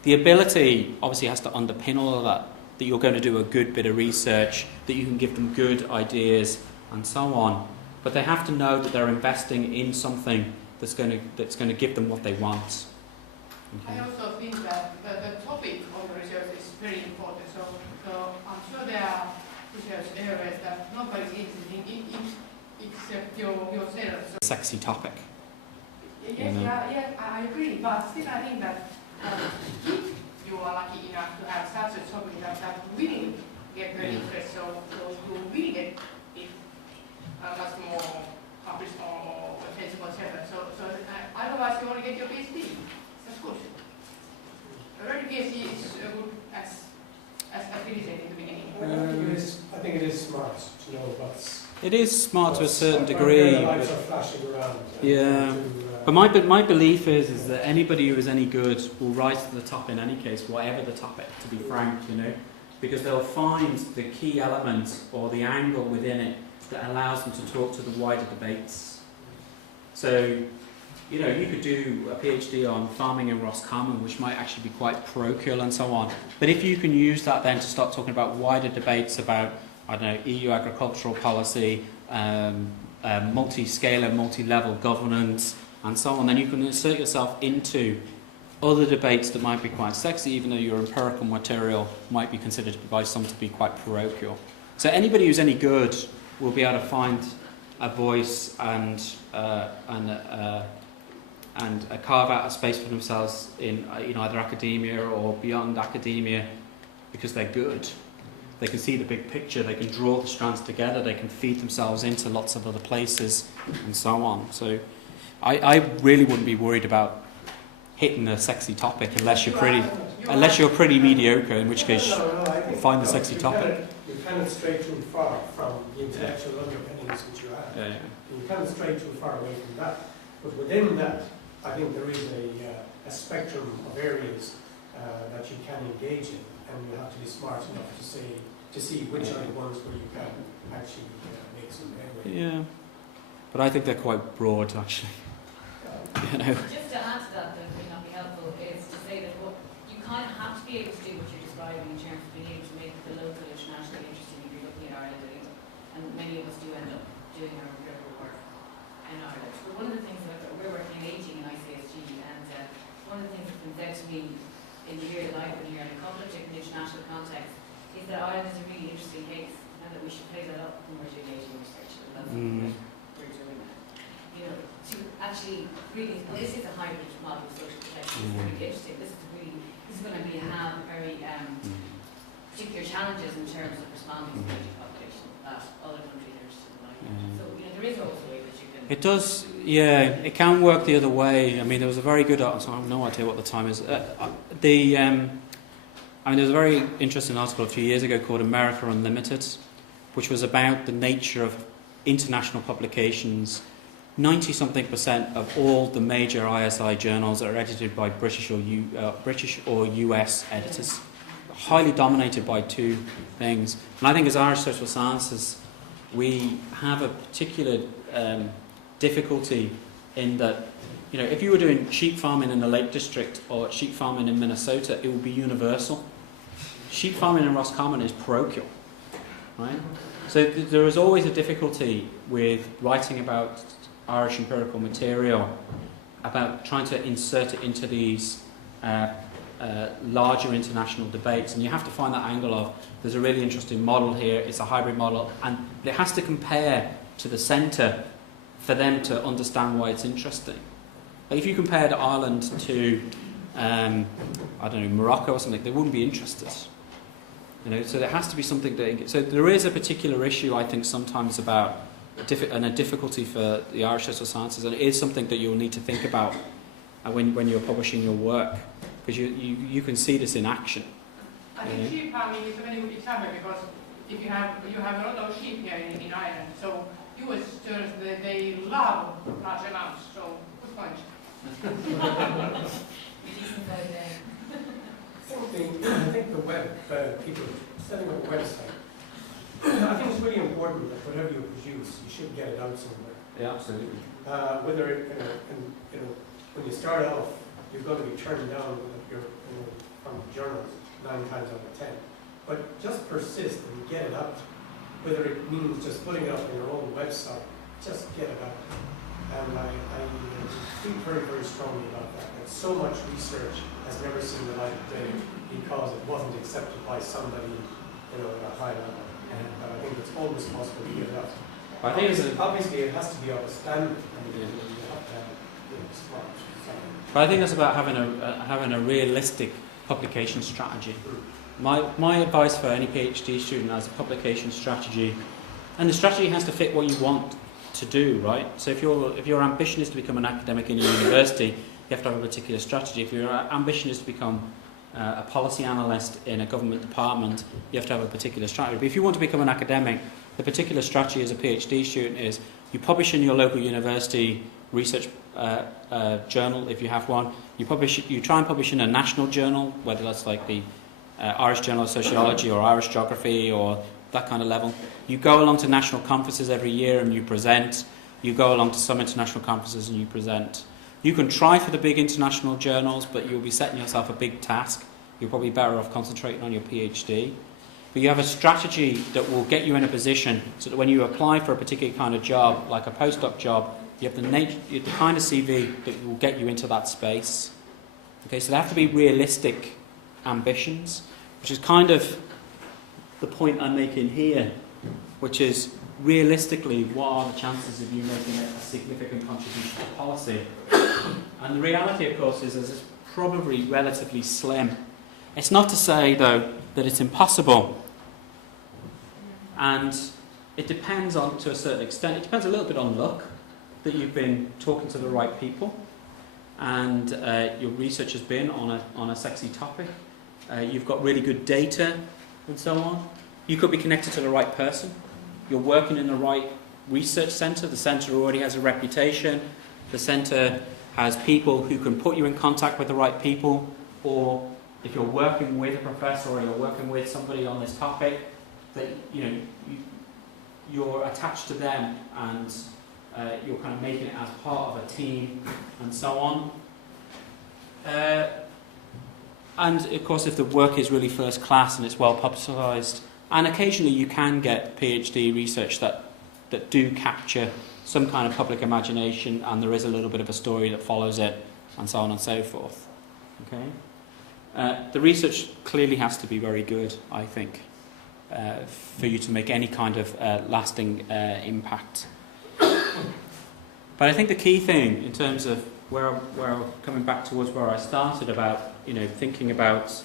The ability obviously has to underpin all of that you're going to do a good bit of research, that you can give them good ideas, and so on. But they have to know that they're investing in something that's going to give them what they want. Okay. I also think that the topic of the research is very important. So I'm sure there are research areas that nobody's interested in except yourself. So Sexy topic. Yes, I agree. But still, I think that if you are lucky enough to have such a topic that will get very interest, so you will get it much more published or attention, etc. So otherwise, you only get your PhD. That's good. A rare PhD is as Billy said in the beginning. I think it is smart to know what's. It is smart to a certain where degree. the lights are flashing around. Yeah. But my belief is that anybody who is any good will rise to the top in any case, whatever the topic, to be frank, you know, because they'll find the key element or the angle within it that allows them to talk to the wider debates. So, you know, you could do a PhD on farming in Roscommon, which might actually be quite parochial and so on. But if you can use that then to start talking about wider debates about, I don't know, EU agricultural policy, multi-scale and multi-level governance, and so on, then you can insert yourself into other debates that might be quite sexy, even though your empirical material might be considered by some to be quite parochial. So anybody who's any good will be able to find a voice and carve out a space for themselves in either academia or beyond academia, because they're good. They can see the big picture, they can draw the strands together, they can feed themselves into lots of other places, and so on. So I really wouldn't be worried about hitting a sexy topic unless you're pretty mediocre, in which case find the sexy topic. You cannot stray too far from the intellectual underpinnings which you have. Yeah. You cannot stray too far away from that. But within that, I think there is a spectrum of areas that you can engage in, and you have to be smart enough to see which are the ones where you can actually make some headway. Yeah, but I think they're quite broad, actually. You know. Just to add to that may not be helpful, is to say that you kind of have to be able to do what you're describing in terms of being able to make the local internationally interesting if you're looking at Ireland, and many of us do end up doing our work in Ireland. But one of the things that we're working in aging in ICSG, and one of the things that's been said to me in the year that I've been here in a couple of different international contexts is that Ireland is a really interesting case, and that we should play that up when we're doing aging research. And that's what we're doing now. You know, to actually really, well, this is a hybrid model of social protection. It's really interesting. This is going to have very particular challenges in terms of responding to the aging population that other countries are interested in. So, you know, there is also a way that you can. It does, yeah. It can work the other way. I mean, there was a very good. So I have no idea what the time is. There was a very interesting article a few years ago called America Unlimited, which was about the nature of international publications. 90-something% of all the major ISI journals are edited by British or US editors, highly dominated by two things. And I think as Irish social sciences, we have a particular difficulty in that, you know, if you were doing sheep farming in the Lake District or sheep farming in Minnesota, it would be universal. Sheep farming in Roscommon is parochial, right? So there is always a difficulty with writing about Irish empirical material, about trying to insert it into these larger international debates, and you have to find that angle of there's a really interesting model here, it's a hybrid model, and it has to compare to the centre for them to understand why it's interesting. Like if you compared Ireland to I don't know, Morocco or something, they wouldn't be interested. You know, so there has to be something that. So there is a particular issue, I think, sometimes about a difficulty for the Irish social sciences, and it is something that you'll need to think about when you're publishing your work, because you can see this in action. I think sheep farming is a very good example, because if you have a lot of sheep here in Ireland, so US students they love large amounts, so good point. I think the web people setting up a website. I think it's really important that whatever you produce, you should get it out somewhere. Yeah, absolutely. Whether when you start off, you're going to be turned down from journals 9 times out of 10. But just persist and get it out. Whether it means just putting it up on your own website, just get it out. And I feel very, very strongly about that. That so much research has never seen the light of day because it wasn't accepted by somebody, at a high level. And I think it's always possible to get it out. I think obviously it has to be of a standard, and you have to have smart. But I think that's about having a realistic publication strategy. My advice for any PhD student has a publication strategy, and the strategy has to fit what you want to do, right? So if your ambition is to become an academic in your university, you have to have a particular strategy. If your ambition is to become a policy analyst in a government department, you have to have a particular strategy. But if you want to become an academic, the particular strategy as a PhD student is you publish in your local university research journal, if you have one. You try and publish in a national journal, whether that's like the Irish Journal of Sociology or Irish Geography or that kind of level. You go along to national conferences every year and you present. You go along to some international conferences and you present. You can try for the big international journals, but you'll be setting yourself a big task. You're probably better off concentrating on your PhD. But you have a strategy that will get you in a position so that when you apply for a particular kind of job, like a postdoc job, you have the kind of CV that will get you into that space. Okay, so they have to be realistic ambitions, which is kind of the point I'm making here, which is realistically, what are the chances of you making a significant contribution to policy? And the reality, of course, is it's probably relatively slim. It's not to say, though, that it's impossible. And it depends on, to a certain extent, it depends a little bit on luck, that you've been talking to the right people, and your research has been on a sexy topic. You've got really good data, and so on. You could be connected to the right person. You're working in the right research centre. The centre already has a reputation. The centre has people who can put you in contact with the right people. Or if you're working with a professor or you're working with somebody on this topic, that you're attached to them and you're kind of making it as part of a team and so on. And of course, if the work is really first class and it's well publicised, and occasionally you can get PhD research that do capture some kind of public imagination, and there is a little bit of a story that follows it, and so on and so forth. Okay, the research clearly has to be very good, I think, for you to make any kind of lasting impact. But I think the key thing in terms of where coming back towards where I started about, thinking about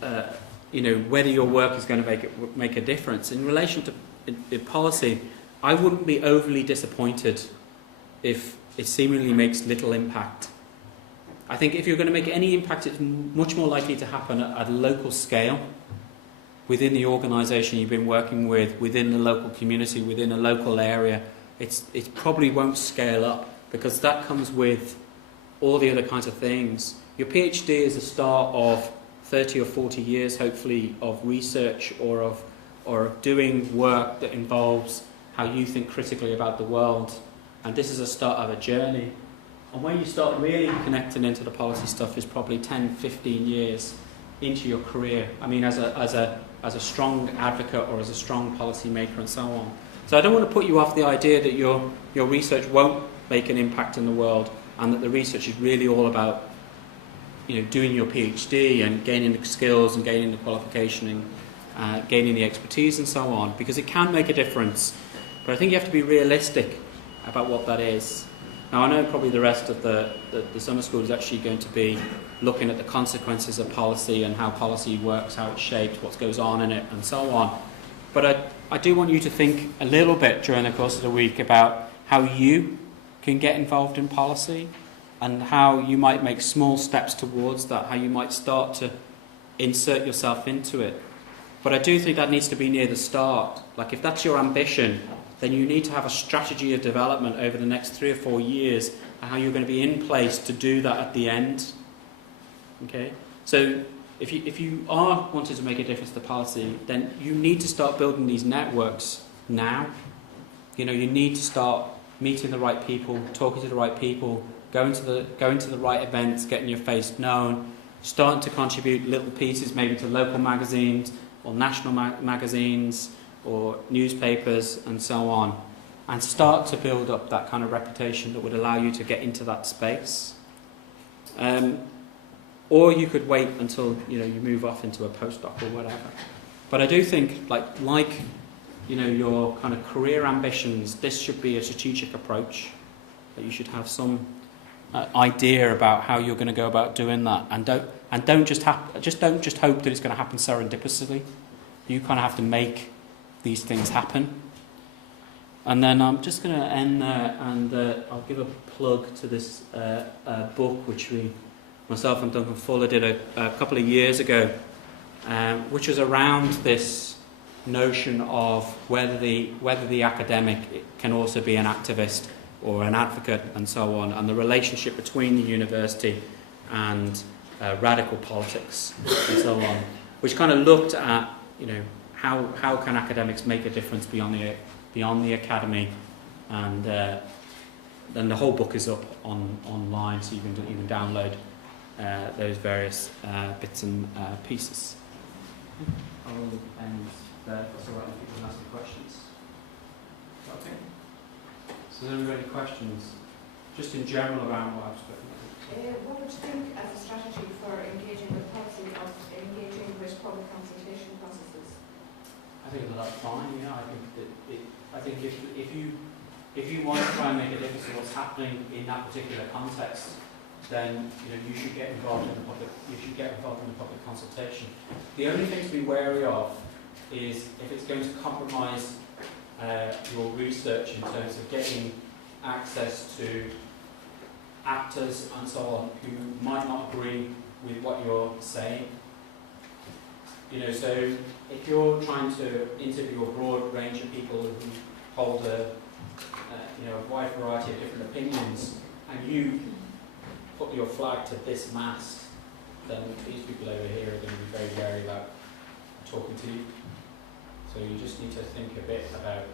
whether your work is going to make a difference in relation to in policy, I wouldn't be overly disappointed if it seemingly makes little impact. I think if you're going to make any impact, it's much more likely to happen at a local scale, within the organisation you've been working with, within the local community, within a local area. It probably won't scale up, because that comes with all the other kinds of things. Your PhD is the start of 30 or 40 years, hopefully, of research or of doing work that involves how you think critically about the world. And this is a start of a journey. And when you start really connecting into the policy stuff is probably 10, 15 years into your career. I mean, as a strong advocate or as a strong policy maker and so on. So I don't want to put you off the idea that your research won't make an impact in the world, and that the research is really all about doing your PhD and gaining the skills and gaining the qualification and gaining the expertise and so on, because it can make a difference. But I think you have to be realistic about what that is. Now, I know probably the rest of the summer school is actually going to be looking at the consequences of policy and how policy works, how it's shaped, what goes on in it, and so on. But I do want you to think a little bit during the course of the week about how you can get involved in policy and how you might make small steps towards that, how you might start to insert yourself into it. But I do think that needs to be near the start. Like, if that's your ambition, then you need to have a strategy of development over the next 3 or 4 years and how you're going to be in place to do that at the end. Okay? So if you are wanting to make a difference to policy, then you need to start building these networks now. You need to start meeting the right people, talking to the right people, going to the right events, getting your face known, starting to contribute little pieces maybe to local magazines or national magazines or newspapers and so on, and start to build up that kind of reputation that would allow you to get into that space. Or you could wait until you move off into a postdoc or whatever. But I do think like your kind of career ambitions, this should be a strategic approach, that you should have some idea about how you're going to go about doing that, and don't just hope that it's going to happen serendipitously. You kind of have to make these things happen. And then I'm just going to end there, and I'll give a plug to this book which myself and Duncan Fuller did a couple of years ago, which was around this notion of whether the academic can also be an activist or an advocate and so on, and the relationship between the university and radical politics and so on, which kind of looked at, how can academics make a difference beyond the academy, and then the whole book is up online, so you can download those various bits and pieces. I will end there. That's all right. If people can ask me questions. Okay. So, have there any questions, just in general around what I've spoken about? What would you think as a strategy for engaging with policy, of engaging with public consultation processes? I think that's fine. Yeah, I think that if you want to try and make a difference in what's happening in that particular context, then you should get involved in the public. You should get involved in the public consultation. The only thing to be wary of is if it's going to compromise your research in terms of getting access to actors and so on who might not agree with what you're saying. So if you're trying to interview a broad range of people who hold a wide variety of different opinions, and you put your flag to this mast, then these people over here are going to be very wary about talking to you. So you just need to think a bit about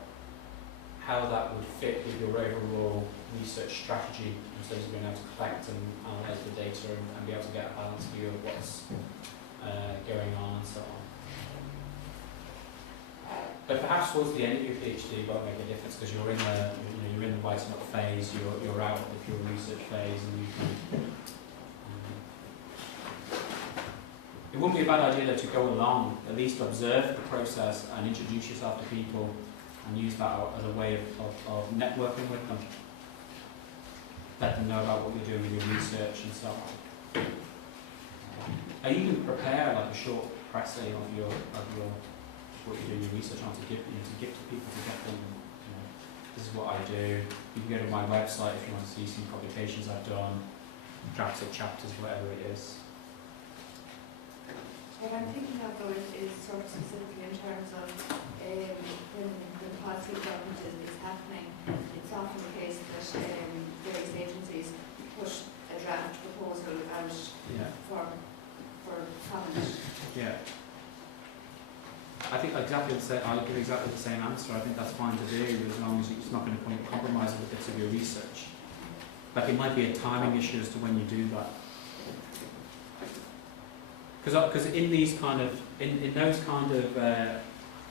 how that would fit with your overall research strategy in terms of being able to collect and analyse the data and be able to get a balanced view of what's going on and so on. But perhaps towards the end of your PhD, it won't make a difference because you're in the writing up phase. You're out of the pure research phase, and you can. It wouldn't be a bad idea though to go along, at least observe the process and introduce yourself to people, and use that as a way of networking with them. Let them know about what you're doing with your research and so on. And you can prepare like a short essay of your what you're doing your research on to give to people, to get them, this is what I do. You can go to my website if you want to see some publications I've done, drafts of chapters, whatever it is. What I'm thinking of though is sort of specifically in terms of when the policy development is happening, it's often the case that various agencies push a draft proposal out for comment. Yeah. I think exactly the same. I'll give exactly the same answer. I think that's fine to do as long as it's not going to compromise the bits of your research. Like it might be a timing issue as to when you do that. Because in these kind of in those kind of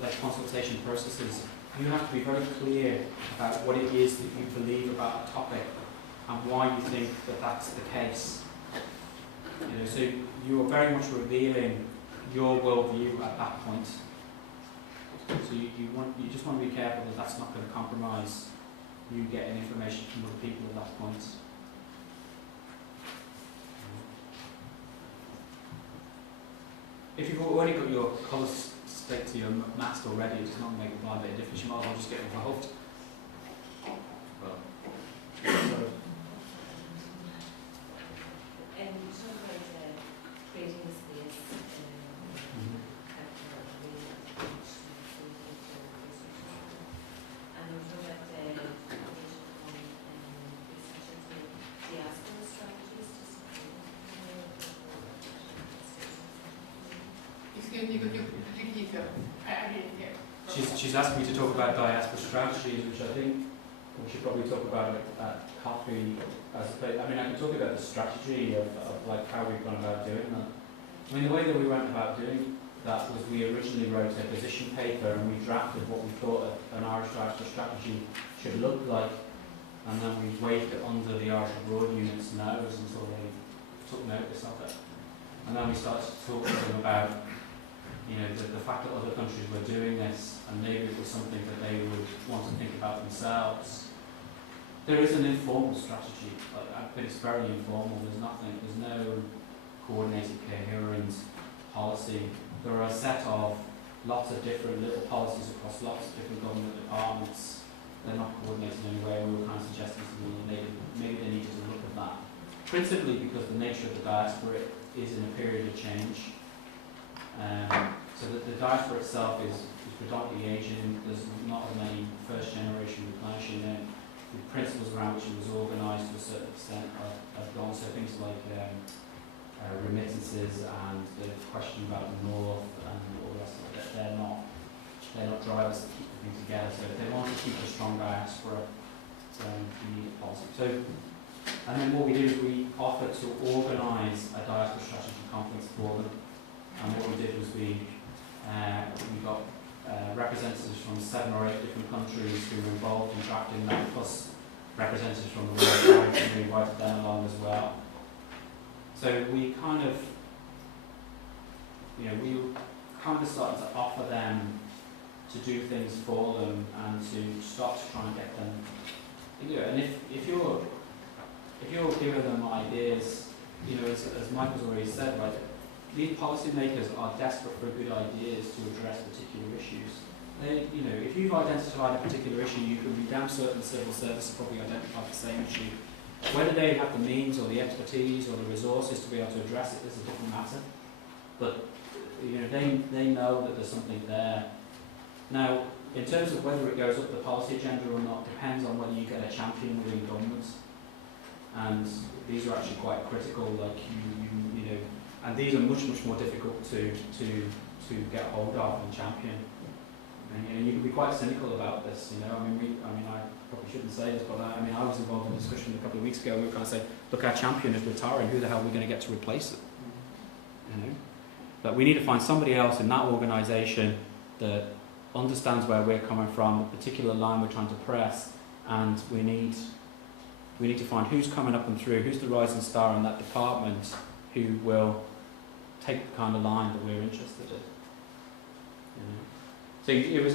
like consultation processes, you have to be very clear about what it is that you believe about a topic and why you think that that's the case. So you are very much revealing your worldview at that point. So you just want to be careful that that's not going to compromise you getting information from other people at that point. If you've already got your colours staked to your mast already, it's not going to make a blind bit of difference. You might as well just get involved. Well, so. And you talk about creating a space after and you talk about research into diaspora strategies to support. Excuse me, could you repeat that? I didn't hear. She's asked me to talk about diaspora strategies, which I think we should probably talk about at coffee. I can talk about the strategy of like how we've gone about doing that. I mean, the way that we went about doing that was we originally wrote a position paper and we drafted what we thought an Irish diaspora strategy should look like, and then we waved it under the Irish Abroad Unit's nose until they took notice of it. And then we started to talk to them about the fact that other countries were doing this, and maybe it was something that they would want to think about themselves. There is an informal strategy, but it's very informal. There's no coordinated, coherent policy. There are a set of lots of different little policies across lots of different government departments they're not coordinated in any way, and we were kind of suggesting to them that maybe they needed to look at that. Principally because the nature of the diaspora is in a period of change. So that the diaspora itself is predominantly Asian. There's not as many first generation replenishing it. The principles around which it was organised to a certain extent have gone. So things like remittances and the question about the North and all the rest of it, they're not drivers that keep the thing together. So if they want to keep a strong diaspora, you need a policy. So, and then what we did is we offered to organise a diaspora strategy conference for them. And what we did was we got representatives from 7 or 8 different countries who were involved in drafting that, plus representatives from the world, and we invited them along as well. So we kind of started to offer them to do things for them and to start to try and get them. And if you're giving them ideas, as Michael's already said, right, these policymakers are desperate for good ideas to address particular issues. If you've identified a particular issue, you can be damn certain the civil service has probably identified the same issue. Whether they have the means or the expertise or the resources to be able to address it is a different matter. But they know that there's something there. Now, in terms of whether it goes up the policy agenda or not, depends on whether you get a champion within government. And these are actually quite critical. Like and these are much more difficult to get hold of and champion. And you can be quite cynical about this. I probably shouldn't say this, but I was involved in a discussion a couple of weeks ago, and we were kind of saying, look, our champion is retiring. Who the hell are we going to get to replace it? That we need to find somebody else in that organisation that understands where we're coming from, the particular line we're trying to press, and we need to find who's coming up and through, who's the rising star in that department, who will take the kind of line that we're interested in. So it was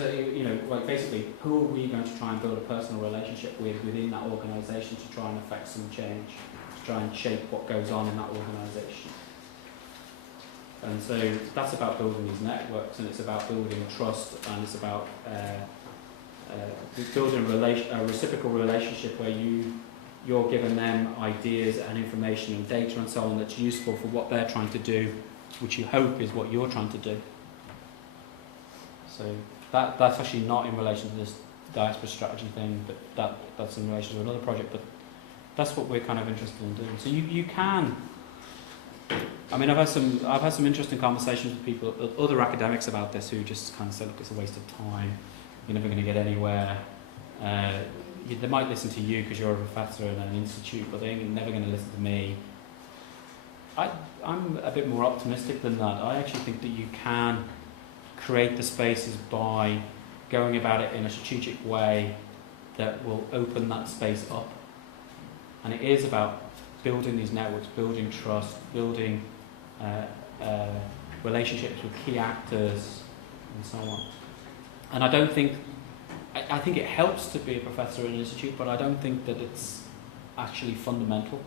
basically, who are we going to try and build a personal relationship with within that organisation to try and affect some change, to try and shape what goes on in that organisation. And so that's about building these networks, and it's about building trust, and it's about building a reciprocal relationship where you're giving them ideas and information and data and so on that's useful for what they're trying to do, which you hope is what you're trying to do. So that's actually not in relation to this diaspora strategy thing, but that's in relation to another project. But that's what we're kind of interested in doing. So you can. I've had some interesting conversations with people, other academics about this, who just kind of say, look, it's a waste of time. You're never going to get anywhere. They might listen to you because you're a professor in an institute, but they're never going to listen to me. I'm a bit more optimistic than that. I actually think that you can create the spaces by going about it in a strategic way that will open that space up. And it is about building these networks, building trust, building relationships with key actors, and so on. And I think it helps to be a professor in an institute, but I don't think that it's actually fundamental.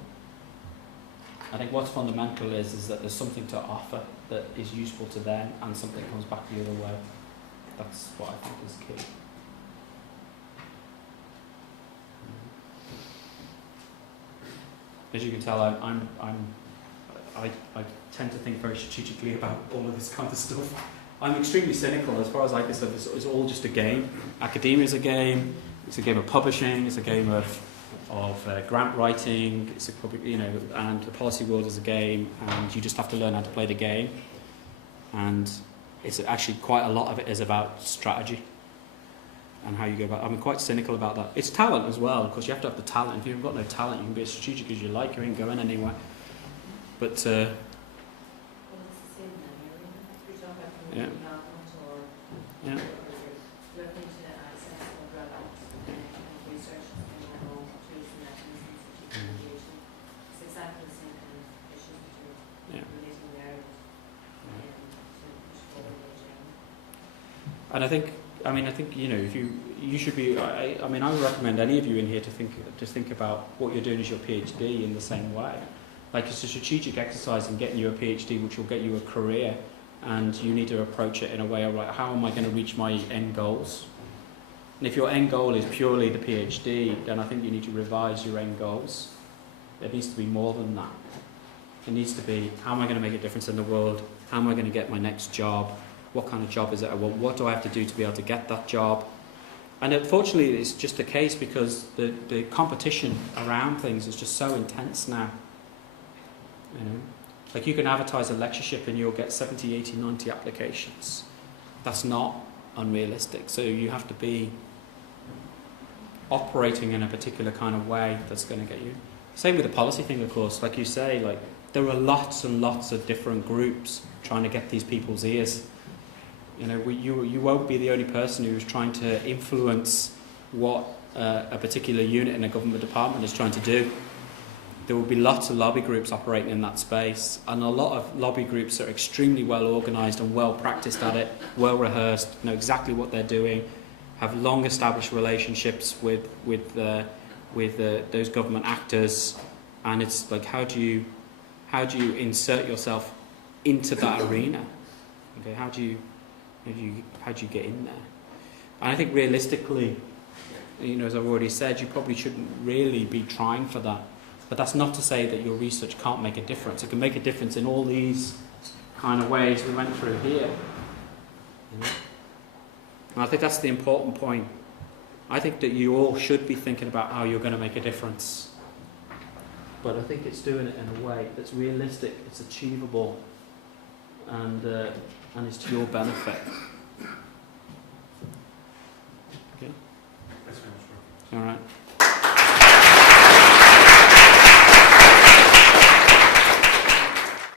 I think what's fundamental is that there's something to offer that is useful to them, and something comes back the other way. That's what I think is key. As you can tell, I tend to think very strategically about all of this kind of stuff. I'm extremely cynical as far as I'm concerned. It's all just a game. Academia is a game. It's a game of publishing. It's a game of grant writing. It's and the policy world is a game, and you just have to learn how to play the game. And it's actually quite a lot of it is about strategy and how you go about. I'm quite cynical about that. It's talent as well, because you have to have the talent. If you've got no talent, you can be as strategic as you like. You ain't going anywhere. But yeah. Yeah. And I think if you should be. I would recommend any of you in here to think about what you're doing as your PhD in the same way. Like, it's a strategic exercise in getting you a PhD, which will get you a career, and you need to approach it in a way of, right, how am I going to reach my end goals? And if your end goal is purely the PhD, then I think you need to revise your end goals. There needs to be more than that. It needs to be, how am I going to make a difference in the world? How am I going to get my next job? What kind of job is it I want? What do I have to do to be able to get that job? And unfortunately, it's just the case because the competition around things is just so intense now. You know, like you can advertise a lectureship and you'll get 70, 80, 90 applications. That's not unrealistic. So you have to be operating in a particular kind of way that's going to get you. Same with the policy thing, of course. Like you say, like there are lots and lots of different groups trying to get these people's ears. You know, you won't be the only person who's trying to influence what a particular unit in a government department is trying to do. There will be lots of lobby groups operating in that space, and a lot of lobby groups are extremely well organised and well practiced at it, well rehearsed, know exactly what they're doing, have long established relationships with those government actors, and it's like how do you insert yourself into that arena? Okay, how do you get in there? And I think realistically, you know, as I've already said, you probably shouldn't really be trying for that. But that's not to say that your research can't make a difference. It can make a difference in all these kind of ways we went through here. You know? And I think that's the important point. I think that you all should be thinking about how you're going to make a difference. But I think it's doing it in a way that's realistic, it's achievable, and it's to your benefit.